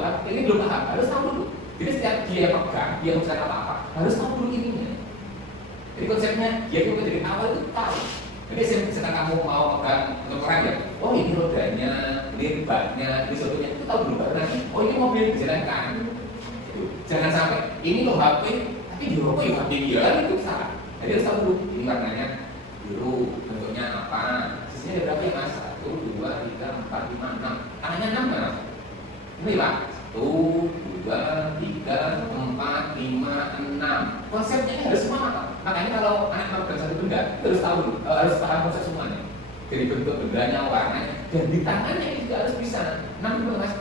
paham, ini belum paham, harus tahu dulu. Jadi setiap dia pegang, dia usaha apa-apa, harus tahu dulu ininya. Jadi konsepnya, dia juga dari awal itu tahu. Jadi setelah kamu mau pegang untuk orang ya, oh ini rodanya, ini baknya, ini sotonya, itu tahu dulu baru nanti. Oh ini mobil dijalankan. Jangan sampai ini loh HP, tapi di rokok ya HP dia itu salah. Jadi harus tahu dulu, ini warnanya biru, bentuknya apa, sisinya ada berapa ya mas? 1, 2, 3, 4, 5, 6. Tangannya 6 mas. Ini lah, 1, 2, 3, 4, 5, 6. Konsepnya ini harus semua. Makanya kalau anak memegang satu benda, harus tahu, harus paham konsep semuanya. Dari bentuk bendanya, warnanya, dan di tangannya ini juga harus bisa. 6 dulu mas.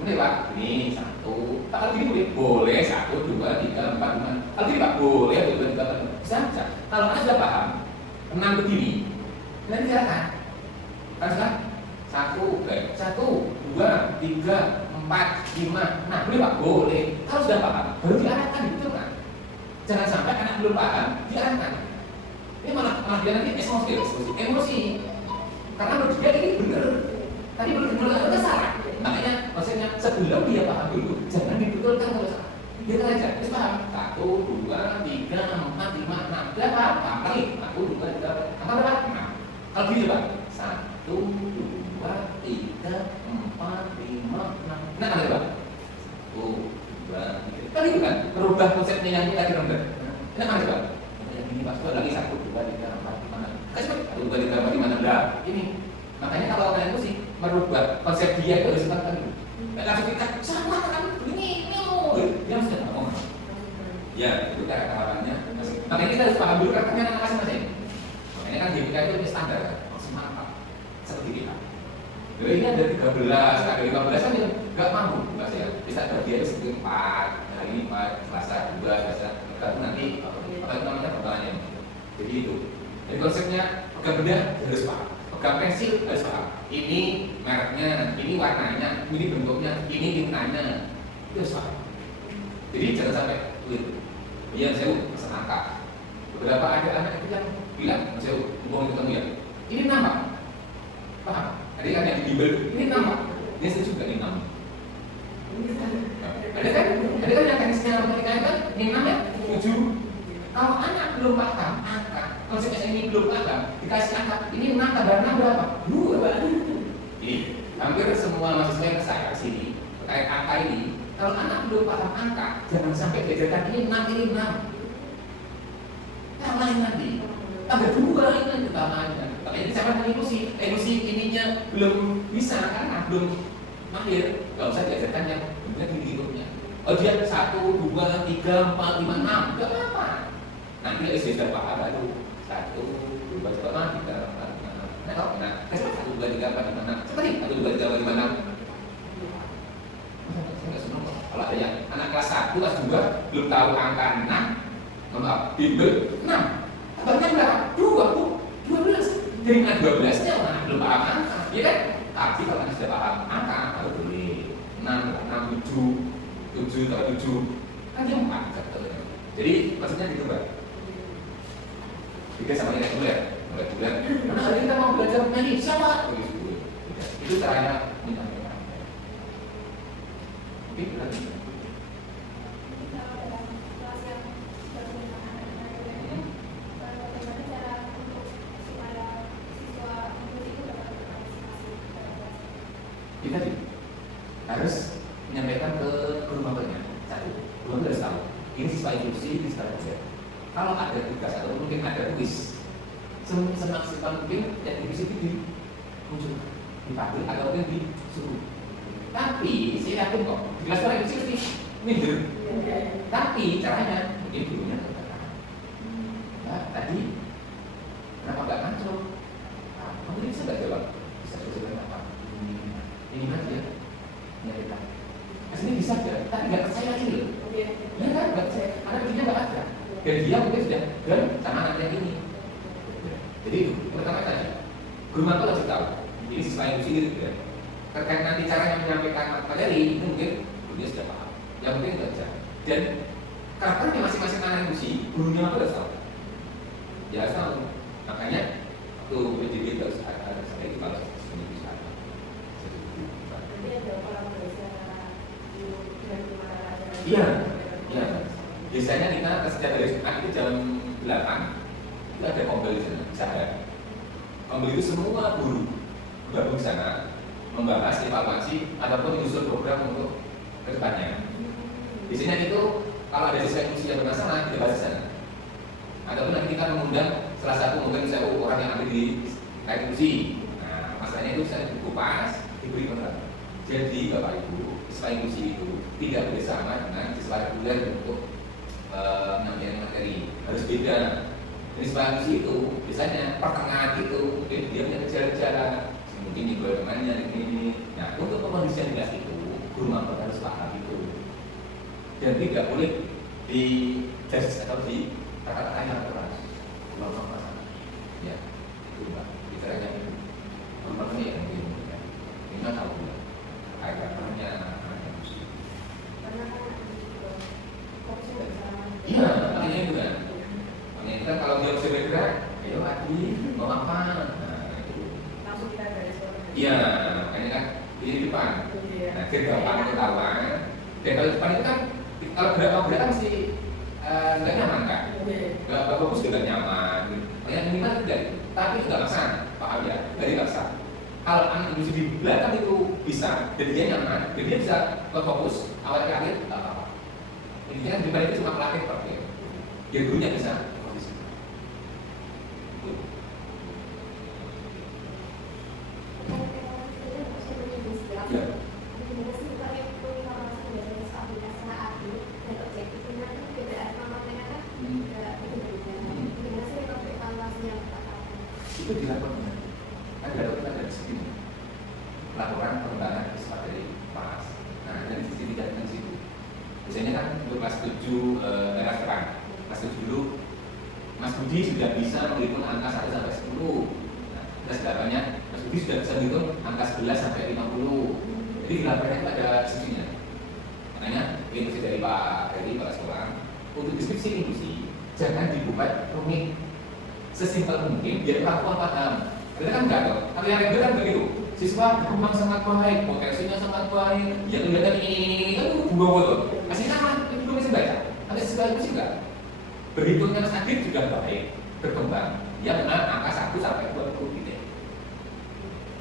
Ini pak, ini 1. Kalau gini boleh 1, 2, 3, 4, 5. Kalau gini pak, boleh 1, 2, 3, 4, 5. Bisa. Kalau anak sudah paham, 6 begini, nanti silakan. Harus kan? 1, 2, 3, 4, 5. Nah, boleh pak, boleh. Kalau sudah paham, baru diarahkan, betul kan? Jangan sampai anak belum paham, diarahkan. Ini malah dia nanti emosi. Karena menurut dia ini benar. Tadi menurut Anda salah. Makanya maksudnya sebelum dia paham dulu, jangan dibetulkan kalau salah. Dia aja, dia paham. 1, 2, 3, 4, 5, 6. Dia paham, kali. 1, 2, 3, 4, apa? Kalau gini pak, 1, 2, 3, 4, 5, 6. Nah ada pak? 1, 2, 3. Kan itu kan merubah konsepnya yang kita kira benar. Nah ada pak? Yang ini pas lagi 1, 2, 3, 4, 5, 6. Kasih pak? 1, 2, 3, 4, 5, 6. Nah ini. Makanya kalau kalian itu sih merubah konsep dia itu harus ditekan dulu. Langsung kita sama kan ini loh. Dia harus ngomong. Ya itu cara harapannya. Makanya kita harus paham dulu karakternya anak masing-masing. Makanya kan GPK itu standar kan, maksimal 4 seperti kita. Jadi ini ada 13, ada 15 kan nggak mampu bahasa ya. Bisa dia itu seperti 4, hari ini 4, Selasa 2, Selasa nanti apa namanya pertanyaannya. Jadi itu. Jadi konsepnya pegang benda harus paham. Pegang pensil harus paham. Ini mereknya, ini warnanya, ini bentuknya, ini tintannya. Itu harus paham. Jadi jangan sampai itu. Iya saya pesan angka. Beberapa ada anak itu yang bilang, saya mau ketemu ya. Ini nama. Paham? Tadi kan yang di bimbel, ini nama. Ini saya juga ini nama. Ada kan yang teknisnya mereka kan ini nama 7. Kalau anak belum paham angka, konsep ini belum paham, dikasih angka, ini 6 tambah 6 berapa? 2. Jadi hampir semua mahasiswa yang saya sini terkait angka ini, kalau anak belum paham angka, jangan sampai diajarkan ini 6, ini 6. Yang lain nanti, tambah 2 ini nanti tambahannya. Tapi ini sama dengan emosi ininya belum bisa karena belum mahir, nggak usah diajarkan yang benar bentuknya. Oh dia 1, 2, 3, 4, 5, 6, nggak apa-apa. Nanti SD sudah paham baru 1, 2, 3, 4, 5, 6. Nah, 1, 2, 3, 4, 5, 6. Cepat nih, 1, 2, 3, 4, 5, 6. Saya nggak senang kok. Kalau ada yang anak kelas 1, kelas 2 belum tahu angka 6, maaf, bimbel 6. Tambah 6 berapa? 12. Jadi 12-nya anak belum paham angka, ya kan? Tapi kalau anak sudah paham angka, baru boleh 6, 7 tambah 7 kan dia 4. Jadi maksudnya gitu Mbak. Tiga sama yang reguler. Karena hari kita mau belajar nyanyi sama. Itu caranya menyampaikan. Oke, berarti. Kita harus menyampaikan ke guru mapelnya. Satu, guru harus tahu. Ini siswa inklusi, ini siswa belajar. Kalau ada tugas atau mungkin ada kuis, semaksimal mungkin yang divisi itu muncul dipanggil atau mungkin disuruh. Tapi saya yakin kok di kelas orang itu sih minder. Tapi caranya mungkin gurunya katakan, nah, tadi kenapa nggak ngaco? Kamu ini bisa nggak jawab? Bisa jawab apa? Ini aja, nyerita. Aslinya bisa aja, tapi nggak percaya ini loh. Ya kan, nggak percaya. Anak dia nggak ada. Dan dia mungkin sudah dan sama anak yang ini. Jadi itu pertama tadi, guru mapel harus tahu. Ini siswa yang sini gitu ya. Terkait nanti caranya menyampaikan materi itu mungkin gurunya sudah paham. Ya mungkin nggak bisa. Dan karakternya masing-masing anak emosi, gurunya mapel harus tahu. Ya harus tahu. Makanya waktu PJJ harus ada saya itu kalau ini bisa. Jadi ada kolaborasi antara Iya, iya. Biasanya kita setiap hari Jumat itu jam 8 itu ada kombel di sana, bisa ada. Kombel itu semua guru gabung di sana membahas evaluasi ataupun menyusun program untuk kedepannya. Biasanya itu kalau ada siswa inklusi yang bermasalah kita bahas di sana. Ataupun nanti kita mengundang salah satu mungkin misalnya orang yang ada di kait inklusi. Nah, masalahnya itu bisa dikupas, diberi penerang. Jadi Bapak Ibu, siswa inklusi itu tidak boleh sama dengan siswa reguler untuk pengambilan materi, harus beda. Jadi siswa inklusi itu biasanya pertengahan itu mungkin dia punya gejala-gejala, mungkin di bawah temannya ini. Nah, untuk pengkondisian kelas itu guru mampu harus paham itu. Dan tidak boleh di judge atau di kata-kata yang keras. Kelompok masalah. Ya, itu Pak. Bicaranya itu. Nomornya yang ini. Ini kan tahu ya. Kaitannya anak-anak muslim. Iya, makanya itu kan. Makanya itu kan kalau dia bisa bergerak, ayo Adi, mau apa? Nah, itu. Langsung kita garis bawah. Iya, makanya kan di depan. Nah, kita gampang ketahuan. Dan kalau depan itu kan kalau gerak mesti nggak nyaman kan? Nggak bagus juga nyaman. Yang minimal tidak, tapi itu nggak masalah, paham ya? Jadi nggak masalah. Kalau anak inklusi di belakang itu bisa, dan dia nyaman, dan dia bisa fokus awal ke akhir, nggak apa-apa. Intinya di depan itu cuma melatih seperti itu. Ya gurunya bisa. Ya. Itu dilakukan. Ada kita dari sini laporan pengembangan siswa dari PAS. Nah, dari sisi tidak di situ. Biasanya kan untuk kelas 7 daerah sekarang, kelas 7 dulu Mas Budi sudah bisa menghitung angka 1 sampai 10. Nah, kelas 8-nya Mas Budi sudah bisa menghitung angka 11 sampai 50. Jadi di laporannya itu ada sisinya. Makanya inklusi dari Pak Sekolah untuk deskripsi inklusi jangan dibuat rumit, sesimpel mungkin biar orang paham. Kita kan enggak dong. Kalau yang reguler kan begitu. Siswa berkembang sangat baik, potensinya sangat baik. Yang kelihatan ini kan buang betul. Masih sama, itu belum bisa baca. Ada siswa itu sih enggak. Berhitungnya Mas Adit juga baik, berkembang. Ya benar angka 1 sampai 20 gitu.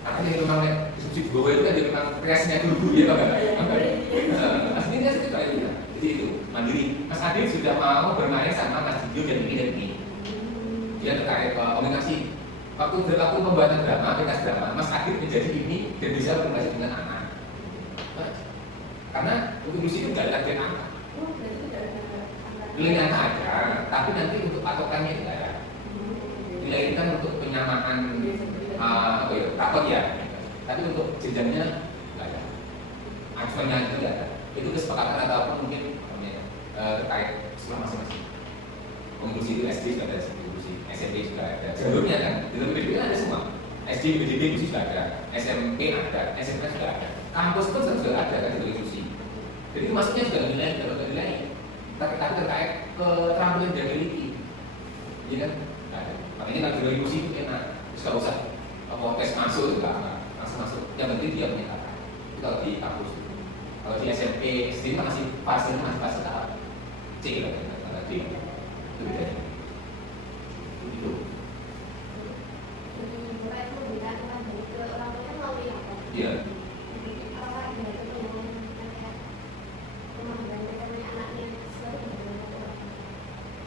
Karena yang memang diskusi di bawah itu kan memang kreasinya dulu ya Pak. Aslinya itu kayak gitu. Jadi itu mandiri. Mas Adit sudah mau bermain sama Mas Didio dan ini dan ini. Dia terkait komunikasi. Waktu berlaku pembuatan drama, pentas drama, Mas Adit menjadi ini dan bisa berkomunikasi dengan anak. Karena untuk inklusi itu nggak ada target angka. Nilai angka ada, tapi nanti untuk patokannya tidak ada. Nilai ini kan untuk penyamaan rapot ya, tapi untuk jenjangnya nggak ada. Acuannya itu nggak ada. Itu kesepakatan ataupun mungkin terkait sekolah masing-masing. Inklusi itu SD juga ada, inklusi SMP juga ada. Jalurnya kan, jalur PDB ada semua. SD, PDB inklusi juga ada, SMP ada, SMP juga ada. Kampus pun juga ada kan jalur inklusi. Jadi itu maksudnya sudah nilai, tidak nilai. Tapi terkait keterampilan dan memiliki, ya kan? Nggak ada. Makanya kalau jalur inklusi itu enak, nggak usah tes masuk juga langsung masuk. Yang penting dia punya kata. Itu kalau di kampus. Kalau di SMP, SD masih fase tahap C lah kan, kalau D. Itu bedanya. Itu. Iya.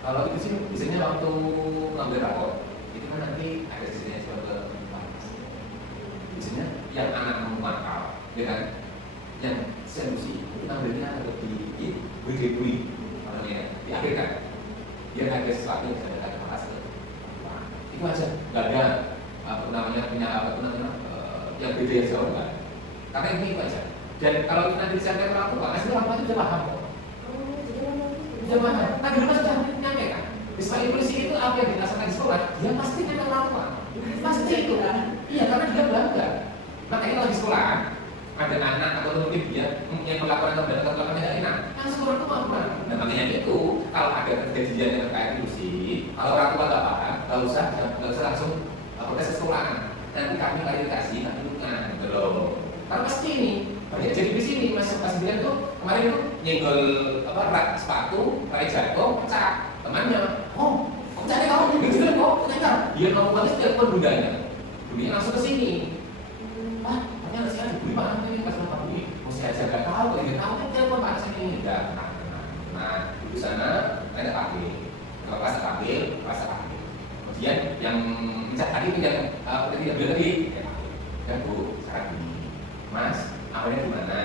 Kalau itu sih biasanya waktu ngambil rapor itu kan nanti ada sisinya seperti biasanya yang anak memantau, ya kan? Yang solusi itu ngambilnya lebih beri makanya di akhir kan dia ada sesuatu yang bisa datang ke hasil. Itu aja, nggak ada yang beda yang jauh kan? Karena ini itu aja. Dan kalau nanti disampaikan ke orang tua, asli orang tua itu sudah paham kok. Sudah paham. Kan di rumah sudah menyampaikan. Siswa inklusi itu apa yang dirasakan di sekolah, dia pasti dengan orang tua. Pasti itu. Iya, karena dia bangga. Makanya kalau di sekolah ada anak atau mungkin dia yang melakukan tindakan tidak enak, langsung orang tua kan. Dan makanya itu kalau ada kejadian yang terkait inklusi, kalau orang tua nggak paham, nggak usah langsung protes ke sekolah. Nanti kami klarifikasi, nanti bukan, gitu loh. Karena pasti ini banyak jadi di sini masuk sendirian tuh kemarin tuh nyenggol apa rak sepatu, rak jatuh, pecah. Temannya, oh, cari kamu gitu kan kok, ternyata dia mau balik telepon bundanya. Bundanya langsung ke sini. Wah, ternyata sekarang dibeli mana ini pas lupa beli. Mesti aja gak tahu, kalau tahu kan telepon mana sini enggak. Nah, di sana ada panggil. Kalau pas panggil. Kemudian yang mencet tadi itu yang tidak bilang tadi, ya Bu, sekarang gini, Mas, awalnya gimana?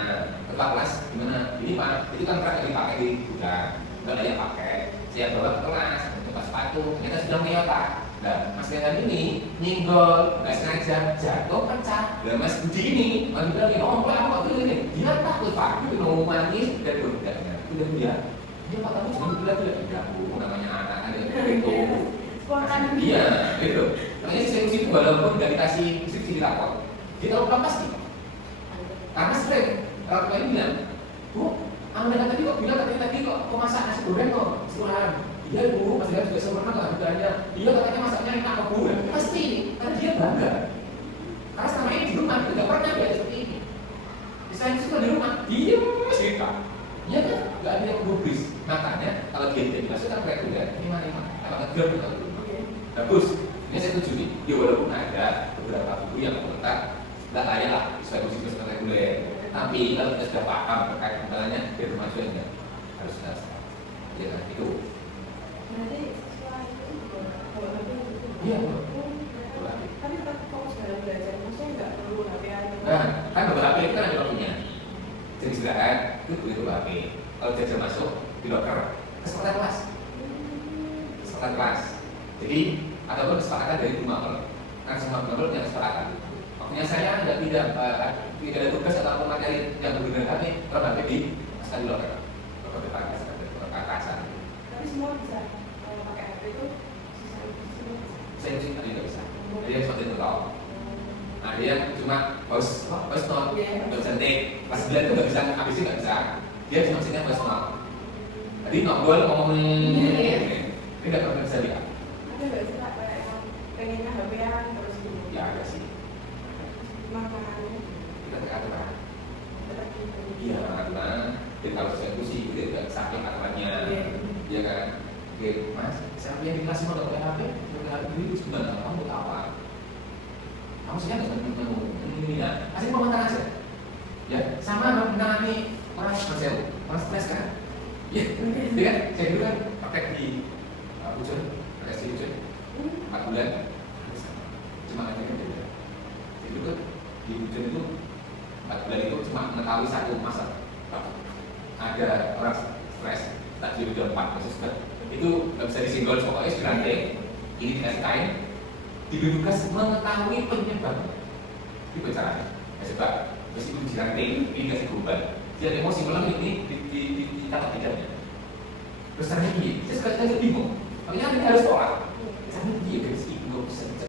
Ketua kelas gimana? Ini Pak, itu kan pernah dipakai di gudang, nggak ada yang pakai. Saya bawa ke kelas, coba sepatu, ternyata sudah Toyota. Nah, Mas Netan ini nyenggol, nggak sengaja jatuh pecah. Dan Mas Budi ini, Mas bilang ini, oh aku waktu ini, dia takut Pak, itu mau manis dan berdanya. Itu dia, dia Pak kamu jangan bilang tidak Bu, namanya anak ada itu. Iya, gitu. Makanya sisi itu walaupun nggak dikasih sisi rapor, dia tahu pasti. Karena sering, kalau ini bilang, Bu, Anda tadi kok bilang tadi kok masak nasi goreng kok sekolahan. Iya Bu, Mas Ida juga sempurna lah bedanya. Iya katanya masaknya enak kok Bu. Pasti, karena dia bangga. Karena selama ini di rumah itu nggak pernah dia seperti ini. Misalnya itu di rumah, dia cerita. Iya kan, nggak ada yang gubris. Makanya kalau dia tidak dimasukkan ke reguler, ini mana? Kalau ngeger kita dulu. Bagus, ini saya setuju nih. Ya walaupun ada beberapa buku yang komentar nggak layak lah sesuai usia reguler. Tapi kalau kita sudah paham terkait kendalanya, biar maju enggak harus jelas. Ya kan itu. Berarti sekolah itu kalau HP itu. Iya. Tapi tetap fokus dalam belajar, maksudnya nggak perlu HP aja. Nah, kan beberapa HP itu kan ada waktunya. Jadi silakan itu begitu HP. Kalau jajah masuk di locker, kesempatan kelas. Kesempatan kelas. Jadi ataupun kesepakatan dari rumah kalau kan semua guru yang kesepakatan. Makanya saya tidak ada tugas atau materi yang berguna HP kalau HP di sekali locker, locker bebas, locker kaca. Tapi semua bisa kalau pakai HP itu Saya sih tadi nggak bisa. Ada yang seperti itu tahu. Ada yang cuma voice note, nggak bisa take. Pas bilang itu nggak bisa, habisnya nggak bisa. Dia cuma sini voice note. Tadi ngobrol ngomong ini nggak pernah bisa lihat. ada nggak sih Pak kayak yang pengennya HP-an terus gitu? Ya ada sih. Makanannya Kita aturan. tetap gitu. Iya aturan. Dan kalau saya itu sih kita tidak sakit aturannya. Iya kan. Oke Mas, saya yang di kelas mau pakai HP, pakai HP itu gimana? Kamu tahu apa? Kamu sih nggak ketemu ini ya. Kasih komentar aja. Ya sama menangani orang stres, orang stres kan? Iya. Iya kan? Saya dulu kan pakai di Ujon, pakai si Ujon 4 bulan. Cuma aja kan beda. Itu kan di Ujon itu 4 bulan itu cuma mengetahui satu masalah. Ada orang stres, tak di Ujon 4 maksud itu nggak bisa disinggol pokoknya sebenarnya ini dikasih kain didudukan mengetahui penyebabnya itu caranya ya sebab meskipun dirantai ini dikasih gumban dia emosi malam ini ditata tidaknya terus caranya gini saya sekali bingung makanya ini harus tolak caranya dia guys ibu nggak bisa